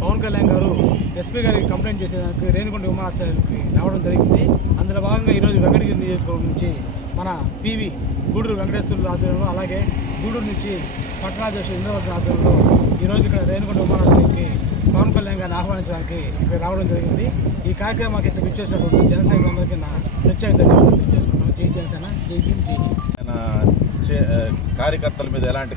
పవన్ కళ్యాణ్ గారు ఎస్పీ గారికి కంప్లైంట్ చేసేదానికి రేణిగుంట విమానాశ్రయానికి రావడం జరిగింది. అందులో భాగంగా ఈరోజు వెంకటగిరి నియోజకవర్గం నుంచి మన పివి గూడూరు వెంకటేశ్వరుల ఆధ్వర్యంలో, అలాగే గూడూరు నుంచి పట్టణాధ్యక్షుడు ఇంద్రవర్ధన్ ఆధ్వర్యంలో ఈరోజు ఇక్కడ రేణిగుంట విమానాశ్రయానికి పవన్ కళ్యాణ్ గారిని ఆహ్వానించడానికి ఇక్కడ రావడం జరిగింది. ఈ కార్యక్రమానికి ఇక్కడ విచ్చేసినటువంటి జనసైనికులందరికీ నా ప్రత్యేక ధన్యవాదాలు తెలియజేసుకున్నాను. జై జనసేన, జై భీమ్, జై హింద్. కార్యకర్తల మీద ఎలాంటి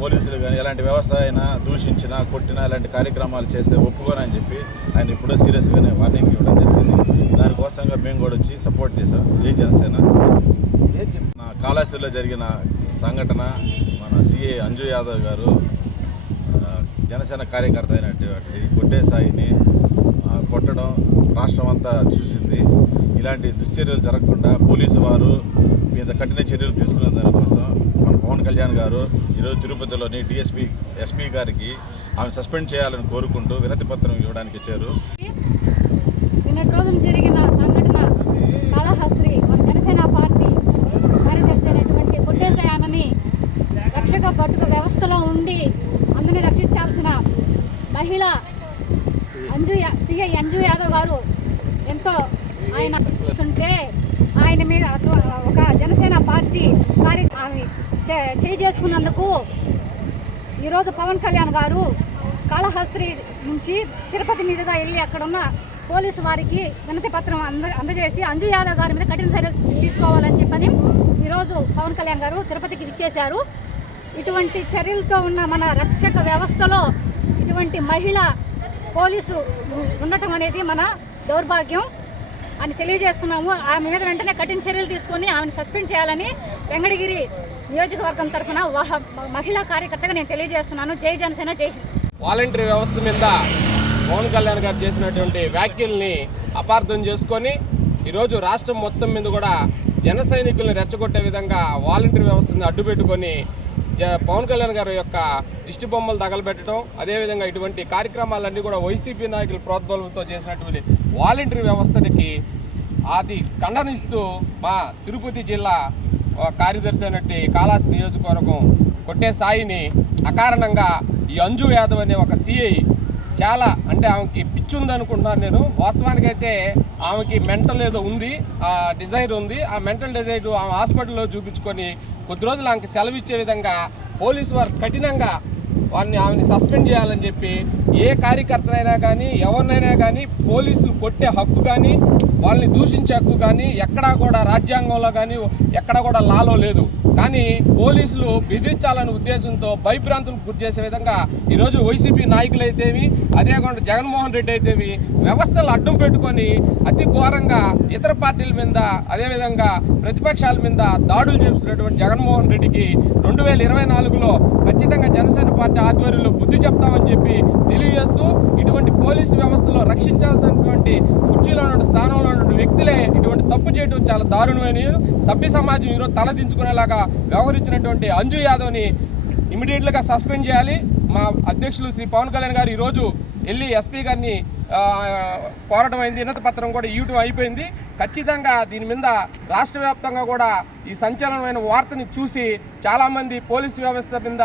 పోలీసులు కానీ ఎలాంటి వ్యవస్థ అయినా దూషించినా కొట్టినా ఇలాంటి కార్యక్రమాలు చేస్తే ఒప్పుకోనని చెప్పి ఆయన ఇప్పుడు సీరియస్గానే వార్నింగ్ ఇవ్వడం జరిగింది. దానికోసంగా మేము కూడా వచ్చి సపోర్ట్ చేసాం. జై జనసేన. కాళాశ్రీలో జరిగిన సంఘటన మన సిఐ అంజు యాదవ్ గారు జనసేన కార్యకర్త అయినటువంటి కొట్టే సాయిని కొట్టడం రాష్ట్రం అంతా చూసింది. ఇలాంటి దుశ్చర్యలు జరగకుండా పోలీసు వారు మీద కఠిన చర్యలు తీసుకునే దానికోసం మన పవన్ కళ్యాణ్ గారు ఈరోజు తిరుపతిలోని ఎస్పీ గారికి ఆమె సస్పెండ్ చేయాలని కోరుకుంటూ వినతి పత్రం ఇవ్వడానికి ఇచ్చారు. నిన్నటి రోజున జరిగిన సంఘటన కాళహస్త్రి మన జనసేన పార్టీ కార్యదర్శి అయినటువంటి కొట్టేశాయనని రక్షక భటుక వ్యవస్థలో ఉండి అందరినీ రక్షించాల్సిన మహిళ సిఐ అంజు యాదవ్ గారు ఎంతో ఆయన ఇస్తుంటే ఆయన మీద ఒక జనసేన పార్టీ చేయి చేసుకున్నందుకు ఈరోజు పవన్ కళ్యాణ్ గారు కాళహస్త్రి నుంచి తిరుపతి మీదుగా వెళ్ళి అక్కడున్న పోలీసు వారికి వినతి పత్రం అందజేసి అంజు యాదవ్ గారి మీద కఠిన చర్యలు తీసుకోవాలని చెప్పని ఈరోజు పవన్ కళ్యాణ్ గారు తిరుపతికి విచ్చేశారు. ఇటువంటి చర్యలతో ఉన్న మన రక్షక వ్యవస్థలో ఇటువంటి మహిళ పోలీసు ఉండటం అనేది మన దౌర్భాగ్యం అని తెలియజేస్తున్నాము. ఆమె మీద వెంటనే కఠిన చర్యలు తీసుకొని ఆమెను సస్పెండ్ చేయాలని వెంకటగిరి నియోజకవర్గం తరఫున మహిళా కార్యకర్తగా నేను తెలియజేస్తున్నాను. జై జనసేన, జై హింద్. వాలంటరీ వ్యవస్థ మీద పవన్ కళ్యాణ్ గారు చేసినటువంటి వ్యాఖ్యల్ని అపార్థం చేసుకొని ఈరోజు రాష్ట్రం మొత్తం మీద కూడా జన సైనికుల్ని రెచ్చగొట్టే విధంగా వాలంటరీ వ్యవస్థని అడ్డుపెట్టుకొని పవన్ కళ్యాణ్ గారి యొక్క దిష్టి బొమ్మలు తగలబెట్టడం, అదేవిధంగా ఇటువంటి కార్యక్రమాలన్నీ కూడా వైసీపీ నాయకుల ప్రోద్బలంతో చేసినటువంటి వాలంటరీ వ్యవస్థకి అది ఖండనిస్తూ మా తిరుపతి జిల్లా కార్యదర్శి అయినట్టు కాళాశ్రీ నియోజకవర్గం కొట్టే సాయిని అకారణంగా ఈ అంజు యాదవ్ అనే ఒక సిఐ చాలా అంటే ఆమెకి పిచ్చి ఉంది అనుకుంటున్నాను నేను. వాస్తవానికైతే ఆమెకి మెంటల్ ఏదో ఉంది, ఆ డిజైర్ ఉంది. ఆ మెంటల్ డిజైర్ ఆమె హాస్పిటల్లో చూపించుకొని కొద్ది రోజులు ఆమెకి సెలవు ఇచ్చే విధంగా పోలీసు వారు కఠినంగా ఆమెని సస్పెండ్ చేయాలని చెప్పి ఏ కార్యకర్తనైనా కానీ ఎవరినైనా కానీ పోలీసులు కొట్టే హక్కు కానీ వాళ్ళని దూషించే హక్కు కానీ ఎక్కడా కూడా రాజ్యాంగంలో కానీ ఎక్కడా కూడా లాలో లేదు. కానీ పోలీసులు బెదిరించాలనే ఉద్దేశంతో భయభ్రాంతులకు గురి చేసే విధంగా ఈరోజు వైసీపీ నాయకులైతేవి, అదేకాకుండా జగన్మోహన్ రెడ్డి అయితేవి వ్యవస్థలు అడ్డం పెట్టుకొని అతి ఘోరంగా ఇతర పార్టీల మీద అదేవిధంగా ప్రతిపక్షాల మీద దాడులు చేస్తున్నటువంటి జగన్మోహన్ రెడ్డికి 2024లో ఖచ్చితంగా జనసేన పార్టీ ఆధ్వర్యంలో బుద్ధి చెప్తామని చెప్పి తెలియజేస్తూ ఇటువంటి పోలీసు వ్యవస్థలో రక్షించాల్సినటువంటి కుర్చీలో ఉన్న స్థానంలో ఉన్న వ్యక్తులే ఇటువంటి తప్పు చేయడం చాలా దారుణమైన. సభ్య సమాజం ఈరోజు తలదించుకునేలాగా వ్యవహరించినటువంటి అంజు యాదవ్ని ఇమీడియట్గా సస్పెండ్ చేయాలి. మా అధ్యక్షులు శ్రీ పవన్ కళ్యాణ్ గారు ఈరోజు వెళ్ళి ఎస్పీ గారిని కోరడం అయింది. వినతి పత్రం కూడా ఇవ్వడం అయిపోయింది. ఖచ్చితంగా దీని మీద రాష్ట్ర వ్యాప్తంగా కూడా ఈ సంచలనమైన వార్తని చూసి చాలామంది పోలీసు వ్యవస్థ మీద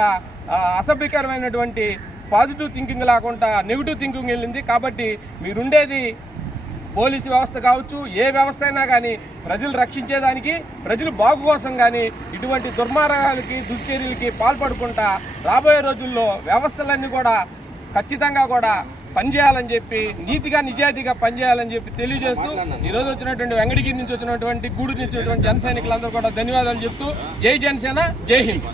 అసభ్యకరమైనటువంటి పాజిటివ్ థింకింగ్ లేకుండా నెగిటివ్ థింకింగ్ వెళ్ళింది. కాబట్టి మీరుండేది పోలీసు వ్యవస్థ కావచ్చు, ఏ వ్యవస్థ అయినా కానీ ప్రజలు రక్షించేదానికి, ప్రజల బాగు కోసం కానీ ఇటువంటి దుర్మార్గాలకి దుశ్చర్యలకి పాల్పడుకుంటా రాబోయే రోజుల్లో వ్యవస్థలన్నీ కూడా ఖచ్చితంగా కూడా పనిచేయాలని చెప్పి నీతిగా నిజాయితీగా పనిచేయాలని చెప్పి తెలియజేస్తూ ఈరోజు వచ్చినటువంటి వెంకటగిరి నుంచి వచ్చినటువంటి గూడూరు నుంచి వచ్చినటువంటి జన సైనికులందరూ కూడా ధన్యవాదాలు చెప్తూ జై జనసేన, జై హింద్.